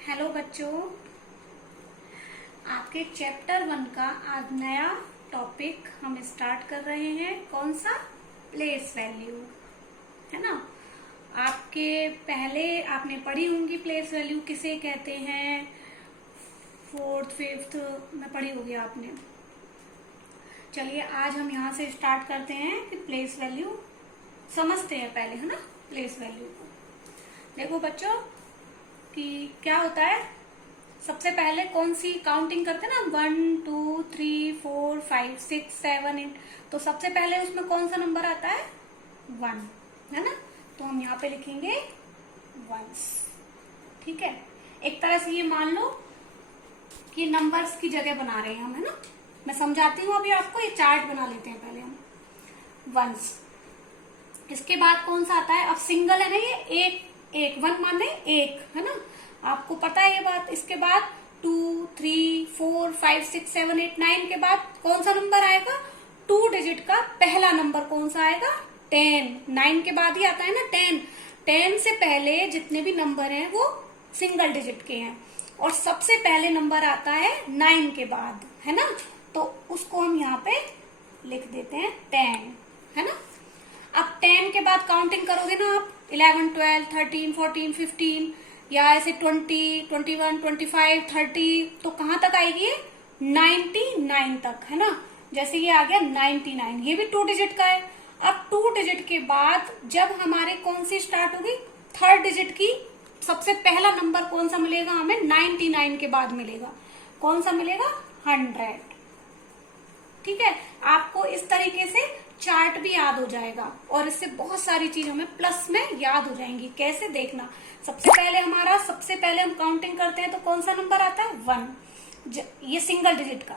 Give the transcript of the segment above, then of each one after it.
Hello बच्चों, आपके chapter 1 का आज नया टॉपिक हम स्टार्ट कर रहे हैं। कौन सा? प्लेस वैल्यू, है ना। आपके पहले आपने पढ़ी होंगी प्लेस वैल्यू किसे कहते हैं, 4th 5th में पढ़ी होगी आपने। चलिए आज हम यहाँ से स्टार्ट करते हैं कि प्लेस वैल्यू समझते हैं पहले, है ना। प्लेस वैल्यू को देखो बच्चों कि क्या होता है। सबसे पहले कौन सी काउंटिंग करते हैं ना, 1 2 3 4 5 6 7 8। तो सबसे पहले उसमें कौन सा नंबर आता है? 1, है ना। तो हम यहाँ पे लिखेंगे वंस, ठीक है। एक तरह से ये मान लो कि नंबर्स की जगह बना रहे हैं हम, है ना। मैं समझाती हूँ अभी आपको, ये चार्ट बना लेते हैं पहले हम। वंस, इसके बाद कौन सा आता है? अब सिंगल है ना, ये एक एक 1 माने एक, है ना। आपको पता है ये बात। इसके बाद 2 3 4 5 6 7 8 9 के बाद कौन सा नंबर आएगा? 2 डिजिट का पहला नंबर कौन सा आएगा? 10। 9 के बाद ही आता है ना 10। 10 से पहले जितने भी नंबर हैं वो सिंगल डिजिट के हैं, और सबसे पहले नंबर आता है 9 के बाद, है ना। तो उसको हम यहाँ पे लिख देते हैं 10, है ना। अब 10 के बाद काउंटिंग करोगे ना आप, 11 12 13 14 15 या ऐसे 20 21 25 30, तो कहां तक आएगी ये? 99 तक, है ना। जैसे ये आ गया 99, ये भी 2 डिजिट का है। अब 2 डिजिट के बाद जब हमारे कौन सी स्टार्ट होगी? 3rd डिजिट की सबसे पहला नंबर कौन सा मिलेगा हमें? 99 के बाद मिलेगा। कौन सा मिलेगा? 100, ठीक है। आपको इस तरीके से चार्ट भी याद हो जाएगा, और इससे बहुत सारी चीज हमें प्लस में याद हो जाएंगी। कैसे? देखना। सबसे पहले हम काउंटिंग करते हैं तो कौन सा नंबर आता है? 1, ये सिंगल डिजिट का।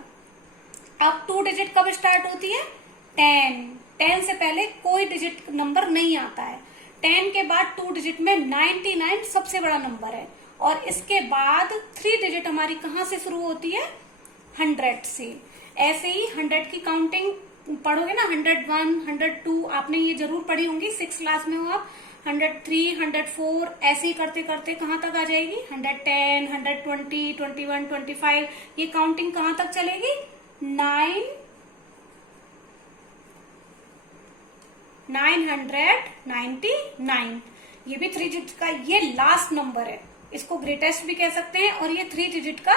अब 2 डिजिट कब स्टार्ट होती है? 10। 10 से पहले कोई डिजिट नंबर नहीं आता है। 10 के बाद 2 डिजिट में 99 सबसे बड़ा नंबर है, और इसके बाद 3 डिजिट हमारी कहां से शुरू होती है? 100 से। ऐसे ही 100 की काउंटिंग पढ़ोगे ना, 101 102 आपने ये जरूर पढ़ी होंगी, 6th क्लास में हो आप। 103 104 ऐसे ही करते करते कहां तक आ जाएगी? 110 120 21 25। ये काउंटिंग कहां तक चलेगी? 999। ये भी 3 डिजिट का ये लास्ट नंबर है, इसको ग्रेटेस्ट भी कह सकते हैं, और ये 3 डिजिट का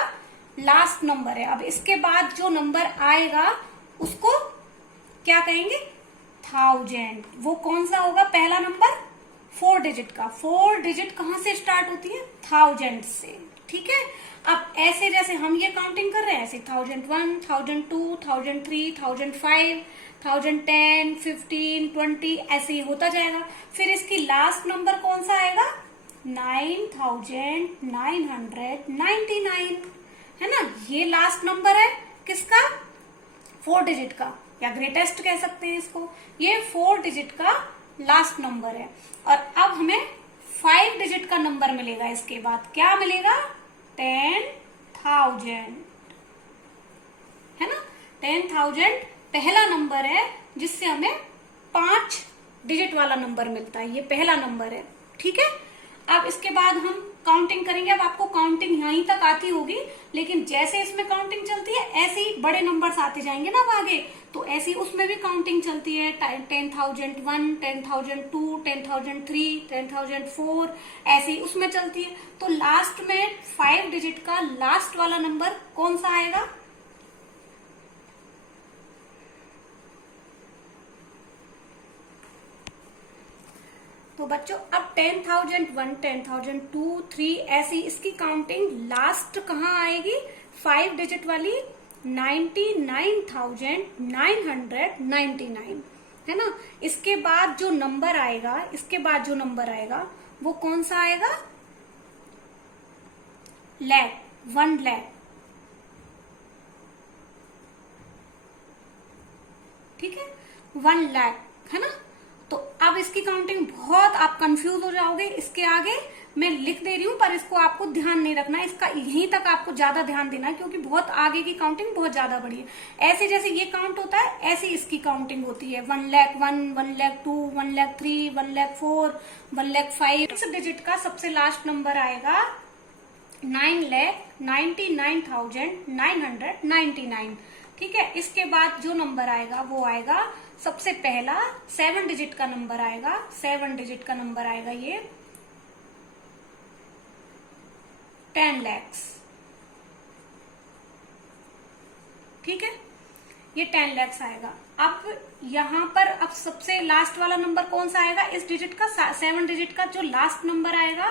लास्ट नंबर है। अब इसके बाद जो नंबर आएगा उसको क्या कहेंगे? 1000। वो कौन सा होगा पहला नंबर? 4 डिजिट का। 4 डिजिट कहां से स्टार्ट होती है? 1000 से, ठीक है। अब ऐसे जैसे हम ये काउंटिंग कर रहे हैं, ऐसे 1001 1002 1003 1005 1010 15 20 ऐसे ही होता जाएगा। फिर इसकी लास्ट नंबर कौन सा आएगा? 9999, है ना। ये लास्ट नंबर है किसका? 4 डिजिट का, या ग्रेटेस्ट कह सकते हैं इसको। ये 4 डिजिट का लास्ट नंबर है। और अब हमें 5 डिजिट का नंबर मिलेगा। इसके बाद क्या मिलेगा? 10,000, है ना। 10,000 पहला नंबर है जिससे हमें 5 डिजिट वाला नंबर मिलता है। ये पहला नंबर है, ठीक है। अब इसके बाद हम काउंटिंग करेंगे। अब आपको काउंटिंग यहीं तक आती होगी, लेकिन जैसे इसमें काउंटिंग चलती है ऐसे ही बड़े नंबर्स आते जाएंगे ना अब आगे, तो ऐसे ही उसमें भी काउंटिंग चलती है। 10,001 10,002 10,003 10,004 ऐसे ही उसमें चलती है। तो लास्ट में 5 डिजिट का लास्ट वाला नंबर कौन सा आएगा? तो बच्चों अब 10,001 10,002 3 ऐसी इसकी काउंटिंग लास्ट कहाँ आएगी? 5 डिजिट वाली 99,999, है ना। इसके बाद जो नंबर आएगा वो कौन सा आएगा? लाख, 1 लाख, ठीक है। 1 लाख, है ना। तो अब इसकी काउंटिंग बहुत आप कंफ्यूज हो जाओगे। इसके आगे मैं लिख दे रही हूं, पर इसको आपको ध्यान नहीं रखना है, इसका यहीं तक आपको ज्यादा ध्यान देना है, क्योंकि बहुत आगे की काउंटिंग बहुत ज्यादा बड़ी है। ऐसे जैसे ये काउंट होता है ऐसे इसकी काउंटिंग होती है। 1 लाख 1 1 लाख 2 1 लाख 3 1 लाख 4 1 लाख 5। इस डिजिट का सबसे लास्ट नंबर आएगा 9,99,999। ठीक है, इसके बाद जो नंबर आएगा वो आएगा सबसे पहला 7 डिजिट का नंबर आएगा, 7 डिजिट का नंबर आएगा ये 10 लाख। ठीक है, ये 10 लाख आएगा। अब यहां पर अब सबसे लास्ट वाला नंबर कौन सा आएगा, इस डिजिट का 7 डिजिट का जो लास्ट नंबर आएगा,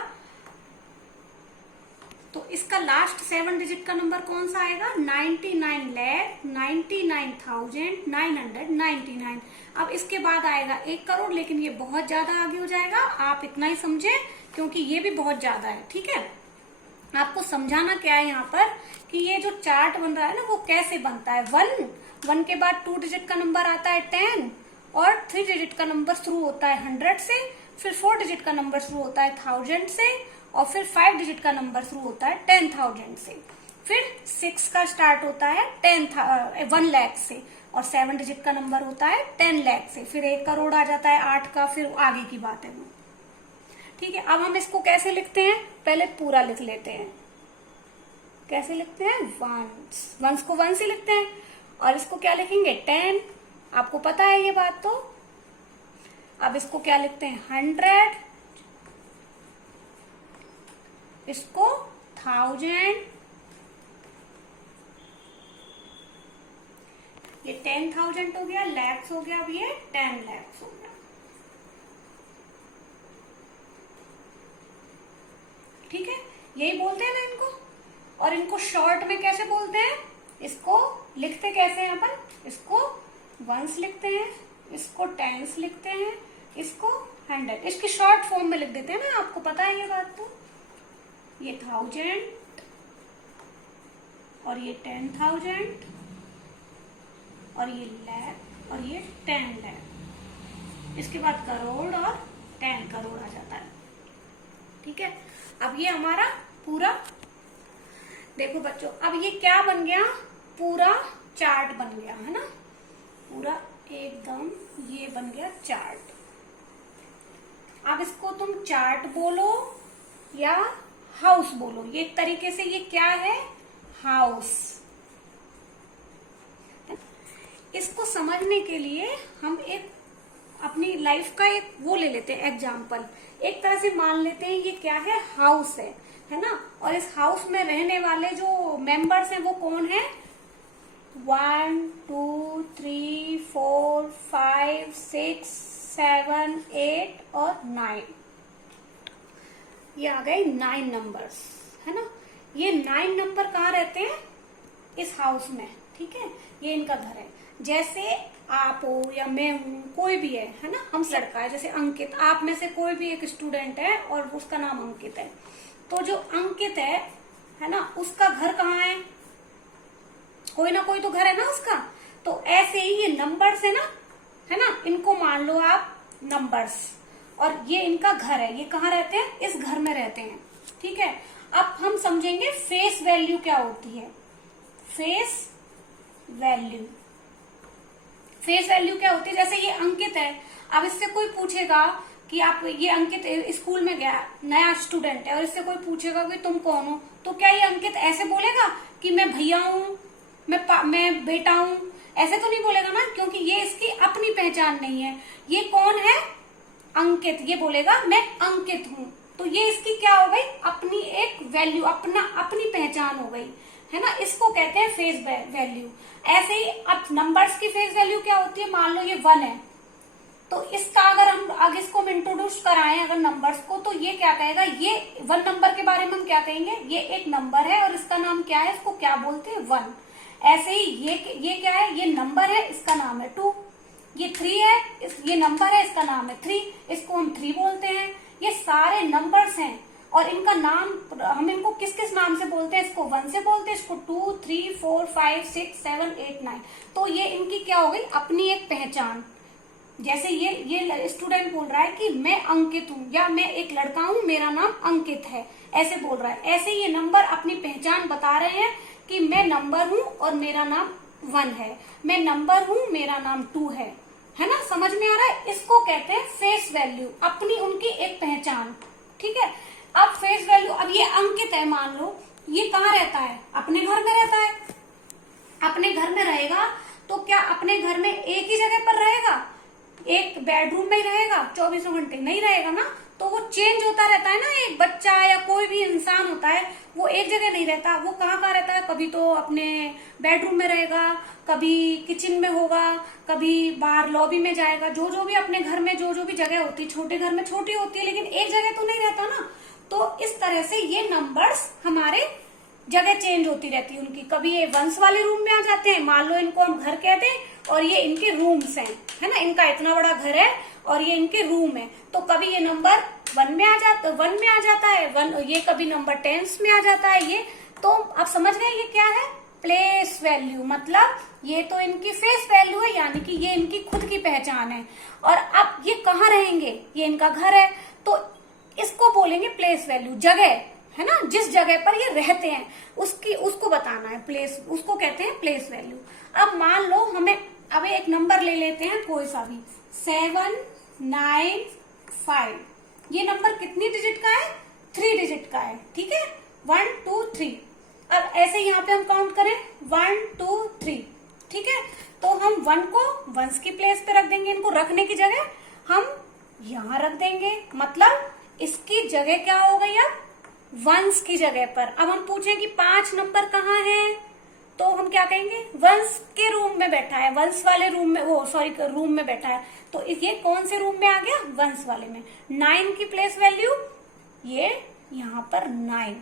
तो इसका लास्ट 7 डिजिट का नंबर कौन सा आएगा, 99,99,999। अब इसके बाद आएगा 1 करोड़, लेकिन ये बहुत ज्यादा आगे हो जाएगा, आप इतना ही समझे क्योंकि ये भी बहुत ज्यादा है। ठीक है, आपको समझाना क्या है यहाँ पर कि ये जो चार्ट बन रहा है ना वो कैसे बनता है। 1 के बाद 2 डिजिट का नंबर आता है 10, और 3 डिजिट का नंबर शुरू होता है 100 से, फिर 4 डिजिट का नंबर शुरू होता है 1000 से, और फिर 5 डिजिट का नंबर शुरू होता है 10,000 से, फिर 6 का स्टार्ट होता है 1 लाख से, और 7 डिजिट का नंबर होता है 10 लाख से, फिर 1 करोड़ आ जाता है 8 का, फिर आगे की बात है वो। ठीक है, अब हम इसको कैसे लिखते हैं, पहले पूरा लिख लेते हैं। कैसे लिखते हैं, वंस को 1 से लिखते हैं, और इसको क्या लिखेंगे 10, आपको पता है ये बात। तो अब इसको क्या लिखते हैं 100, इसको 1000, ये 10,000 हो गया, लैक्स हो गया, अब ये 10 लाख हो गया। ठीक है, यही बोलते हैं ना इनको। और इनको शॉर्ट में कैसे बोलते हैं, इसको लिखते कैसे हैं अपन, इसको वंस लिखते हैं, इसको टेंस लिखते हैं, इसको 100, इसकी शॉर्ट फॉर्म में लिख देते हैं ना, आपको पता है ये बात। तो ये 1000, और ये 10,000, और ये लाख, और ये 10 लाख, इसके बाद करोड़ और 10 करोड़ आ जाता है। ठीक है, अब ये हमारा पूरा देखो बच्चों, अब ये क्या बन गया, पूरा चार्ट बन गया है ना, पूरा एकदम ये बन गया चार्ट। अब इसको तुम चार्ट बोलो या हाउस बोलो, ये एक तरीके से ये क्या है, हाउस। इसको समझने के लिए हम एक अपनी लाइफ का एक वो ले लेते हैं एग्जाम्पल। एक तरह से मान लेते हैं ये क्या है, हाउस है ना, और इस हाउस में रहने वाले जो मेंबर्स हैं वो कौन है, 1 2 3 4 5 6 7 8 और 9, ये आ गए 9 नंबर्स है ना। ये 9 नंबर कहाँ रहते हैं, इस हाउस में। ठीक है, ये इनका घर है। जैसे आप हो या मैं हूं, कोई भी है ना, हम लड़का है जैसे अंकित, आप में से कोई भी एक स्टूडेंट है और उसका नाम अंकित है, तो जो अंकित है ना, उसका घर कहाँ है, कोई ना कोई तो घर है ना उसका। तो ऐसे ही ये नंबर्स है ना, इनको मान लो आप नंबर्स, और ये इनका घर है, ये कहाँ रहते हैं, इस घर में रहते हैं। ठीक है, अब हम समझेंगे फेस वैल्यू क्या होती है। फेस वैल्यू, फेस वैल्यू क्या होती है, जैसे ये अंकित है, अब इससे कोई पूछेगा कि आप, ये अंकित स्कूल में गया, नया स्टूडेंट है, और इससे कोई पूछेगा कि तुम कौन हो, तो क्या ये अंकित ऐसे बोलेगा कि मैं भैया हूँ, मैं बेटा हूँ, ऐसे तो नहीं बोलेगा ना, क्योंकि ये इसकी अपनी पहचान नहीं है। ये कौन है, अंकित, ये बोलेगा मैं अंकित हूँ, तो ये इसकी क्या हो गई, अपनी एक वैल्यू, अपनी पहचान हो गई है ना, इसको कहते हैं फेस वैल्यू। ऐसे ही अब नंबर्स की फेस वैल्यू क्या होती है, मान लो ये 1 है, तो इसका अगर हम आगे इसको हम इंट्रोड्यूस कराएं अगर नंबर्स को, तो ये क्या कहेगा, ये 1 नंबर के बारे में हम क्या कहेंगे, ये एक नंबर है और इसका नाम क्या है, इसको क्या बोलते हैं, 1। ऐसे ही ये क्या है, ये नंबर है, इसका नाम है 2। ये 3 है, ये नंबर है, इसका नाम है 3, इसको हम 3 बोलते हैं। ये सारे नंबर्स हैं और इनका नाम, हम इनको किस किस नाम से बोलते हैं, इसको 1 से बोलते हैं, इसको 2 3 4 5 6 7 8 9। तो ये इनकी क्या हो गई, अपनी एक पहचान। जैसे ये स्टूडेंट बोल रहा है कि मैं अंकित हूँ, या मैं एक लड़का हूँ, मेरा नाम अंकित है, ऐसे बोल रहा है। ऐसे ये नंबर अपनी पहचान बता रहे हैं कि मैं नंबर हूँ और मेरा नाम 1 है, मैं नंबर हूँ, मेरा नाम 2 है ना, समझ में आ रहा है। इसको कहते हैं फेस वैल्यू, अपनी उनकी एक पहचान। ठीक है, अब फेस वैल्यू, अब ये अंकित है, मान लो ये कहाँ रहता है, अपने घर में रहता है। अपने घर में रहेगा तो क्या अपने घर में एक ही जगह पर रहेगा, एक बेडरूम में ही रहेगा 24 घंटे? नहीं रहेगा ना, तो वो चेंज होता रहता है ना। एक बच्चा या कोई भी इंसान होता है वो एक जगह नहीं रहता, वो कहाँ कहाँ रहता है, कभी तो अपने बेडरूम में रहेगा, कभी किचन में होगा, कभी बाहर लॉबी में जाएगा। जो जो भी अपने घर में जो जो भी जगह होती है, छोटे घर में छोटी होती है, लेकिन एक जगह तो नहीं रहता ना। तो इस तरह से ये नंबर्स हमारे जगह चेंज होती रहती है उनकी। कभी ये वंश वाले रूम में आ जाते हैं, मान लो इनको हम घर कहते हैं और ये इनके रूम्स हैं, है ना, इनका इतना बड़ा घर है और ये इनके रूम है। तो कभी ये नंबर 1 में आ जाता है, ये कभी नंबर 10 में आ जाता है ये। तो आप समझ गए ये क्या है, प्लेस वैल्यू। मतलब ये तो इनकी फेस वैल्यू है, यानी कि ये इनकी खुद की पहचान है। और अब ये कहाँ रहेंगे, ये इनका घर है, तो इसको बोलेंगे प्लेस वैल्यू, जगह, है ना, जिस जगह पर ये रहते हैं उसको बताना है प्लेस, उसको कहते हैं प्लेस वैल्यू। अब मान लो हमें, अब एक नंबर ले लेते हैं कोई सा भी, 795। ये नंबर कितनी डिजिट का है, 3 डिजिट का है, ठीक है, 1 2 3। अब ऐसे यहाँ पे हम काउंट करें 1 2 3, ठीक है। तो हम 1 को वंस की प्लेस पे रख देंगे, इनको रखने की जगह हम यहाँ रख देंगे, मतलब इसकी जगह क्या हो गई अब वंस की जगह पर। अब हम पूछें कि 5 नंबर कहाँ है, तो हम क्या कहेंगे, वंस के रूम में बैठा है, वंस वाले रूम में, वो सॉरी रूम में बैठा है। तो ये कौन से रूम में आ गया, वंस वाले में। 9 की प्लेस वैल्यू ये यहाँ पर 9,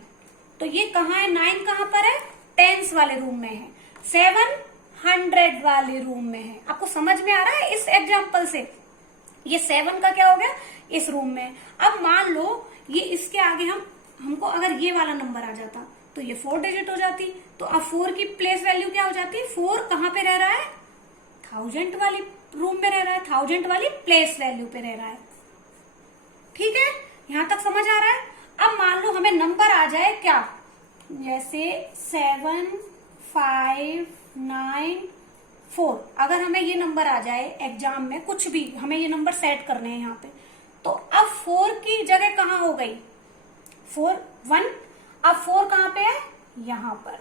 तो ये कहाँ है, 9 कहाँ पर है, टेंस वाले रूम में है, 700 वाले रूम में है। आपको समझ में आ रहा है इस एग्जाम्पल से, ये 7 का क्या हो गया, इस रूम में। अब मान लो ये इसके आगे हमको अगर ये वाला नंबर आ जाता तो ये 4 डिजिट हो जाती। तो अब 4 की प्लेस वैल्यू क्या हो जाती, 4 कहाँ पे रह रहा है, 1000 वाली रूम में रह रहा है, 1000 वाली प्लेस वैल्यू पे रह रहा है, ठीक है, यहां तक समझ आ रहा है। अब मान लो हमें नंबर आ जाए क्या, जैसे 7594, अगर हमें ये नंबर आ जाए एग्जाम में, कुछ भी हमें ये नंबर सेट करने हैं यहाँ पे, तो अब 4 की जगह कहाँ हो गई, 4 1, अब 4 कहाँ पे है, यहाँ पर,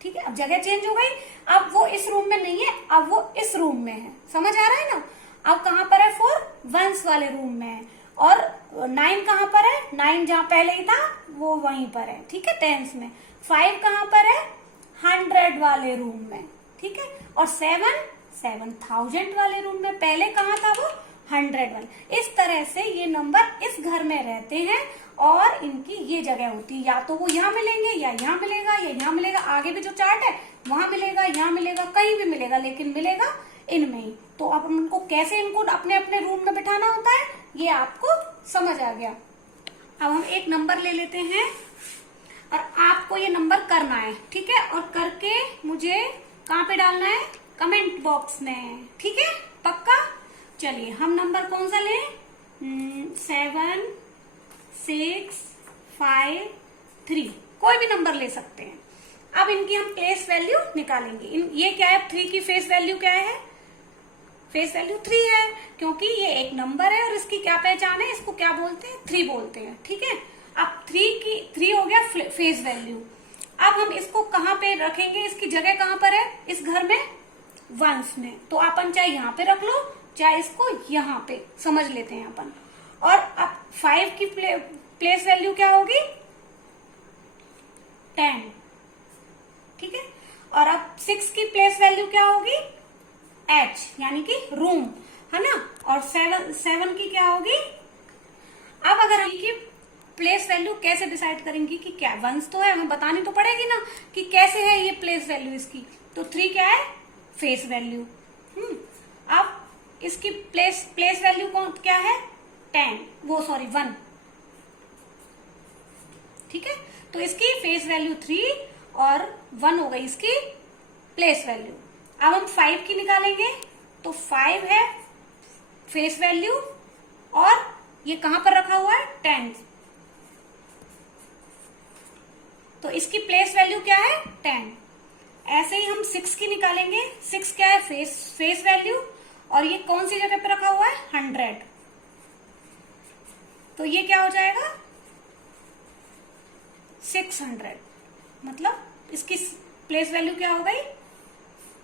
ठीक है। अब जगह चेंज हो गई, अब वो इस रूम में नहीं है, अब वो इस रूम में है, समझ आ रहा है ना। अब कहाँ पर है 4, वंस वाले रूम में है, और 9 कहाँ पर है, 9 जहाँ पहले ही था वो वहीं पर है, ठीक है, टेंस में। 5 कहाँ पर है, 100 वाले रूम में, ठीक है। और 7000 वाले रूम में, पहले कहाँ था वो, 100 वाले। इस तरह से ये नंबर इस घर में रहते हैं और इनकी ये जगह होती है, या तो वो यहाँ मिलेंगे या यहाँ मिलेगा या यहाँ मिलेगा, आगे भी जो चार्ट है वहां मिलेगा, यहाँ मिलेगा, कहीं भी मिलेगा, लेकिन मिलेगा इनमें ही। तो अब उनको कैसे, इनको अपने अपने रूम में बिठाना होता है, ये आपको समझ आ गया। अब हम एक नंबर ले लेते हैं और आपको ये नंबर करना है, ठीक है, और करके मुझे कहाँ पे डालना है, कमेंट बॉक्स में, ठीक है, पक्का। चलिए हम नंबर कौन सा लें, 7 6 5 3, कोई भी नंबर ले सकते हैं। अब इनकी हम प्लेस वैल्यू निकालेंगे। ये क्या है, 3 की फेस वैल्यू क्या है, फेस वैल्यू 3 है, क्योंकि ये एक नंबर है और इसकी क्या पहचान है, इसको क्या बोलते हैं, 3 बोलते हैं, ठीक है। अब 3 हो गया फेस वैल्यू। अब हम इसको कहाँ पे रखेंगे, इसकी जगह कहाँ पर है, इस घर में वंस में। तो अपन चाहे यहाँ पे रख लो चाहे इसको यहाँ पे, समझ लेते हैं अपन। और अब 5 की प्लेस वैल्यू क्या होगी, 10, ठीक है। और अब 6 की प्लेस वैल्यू क्या होगी, H, यानी कि रूम, है ना। और 7 की क्या होगी। अब अगर हम की प्लेस वैल्यू कैसे डिसाइड करेंगी कि क्या वंस तो है, हमें बतानी तो पड़ेगी ना कि कैसे है ये प्लेस वैल्यू इसकी। तो 3 क्या है, फेस वैल्यू। अब इसकी प्लेस वैल्यू कौन क्या है, 1, ठीक है। तो इसकी फेस वैल्यू 3 और 1 हो गई इसकी प्लेस वैल्यू। अब हम 5 की निकालेंगे, तो 5 है फेस वैल्यू और ये कहां पर रखा हुआ है, 10, तो इसकी प्लेस वैल्यू क्या है, 10। ऐसे ही हम 6 की निकालेंगे, 6 क्या है, फेस वैल्यू, और ये कौन सी जगह पे रखा हुआ है, 100, तो ये क्या हो जाएगा, 600, मतलब इसकी प्लेस वैल्यू क्या हो गई।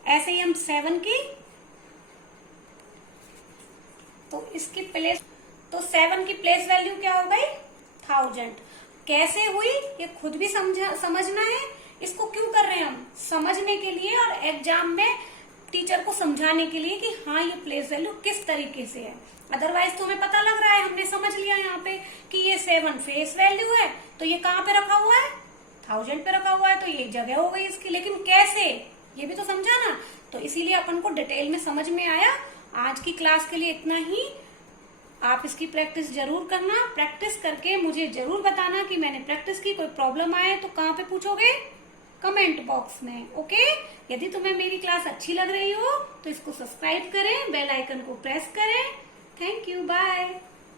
ऐसे ही हम 7 की, तो इसकी प्लेस, तो 7 की प्लेस वैल्यू क्या हो गई 1000। कैसे हुई ये खुद भी समझना है। इसको क्यों कर रहे हैं हम, समझने के लिए और एग्जाम में टीचर को समझाने के लिए कि हाँ ये प्लेस वैल्यू किस तरीके से है। अदरवाइज तो हमें पता लग रहा है, हमने समझ लिया यहाँ पे कि ये 7 फेस वैल्यू है, तो ये कहाँ पे रखा हुआ है 1000 पे रखा हुआ है, तो ये जगह हो गई इसकी। लेकिन कैसे, ये भी तो समझा ना। तो इसीलिए अपन को डिटेल में समझ में आया। आज की क्लास के लिए इतना ही। आप इसकी प्रैक्टिस जरूर करना, प्रैक्टिस करके मुझे जरूर बताना कि मैंने प्रैक्टिस की। कोई प्रॉब्लम आए तो कहाँ पे पूछोगे, कमेंट बॉक्स में। ओके, यदि तुम्हें मेरी क्लास अच्छी लग रही हो तो इसको सब्सक्राइब करें, बेल आइकन को प्रेस करें। Thank you, bye.